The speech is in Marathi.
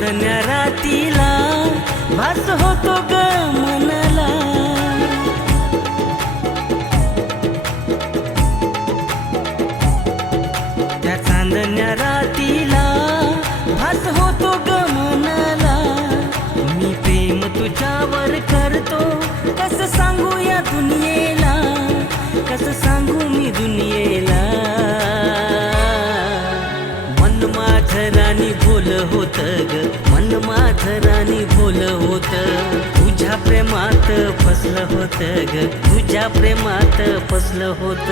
चांदण्या रातीला भास होतो ग मनाला, त्या चांदण्या रातीला भास होतो ग मनाला. मी प्रेम तुझ्यावर करतो, कसं सांगू या दुनियेला, कसं सांगू मी दुनियेला. मन माझं राणी बोल होत ग, मन माझं राणी बोल होत. तुझ्या प्रेमात फसलं होत ग, तुझ्या प्रेमात फसलं होत.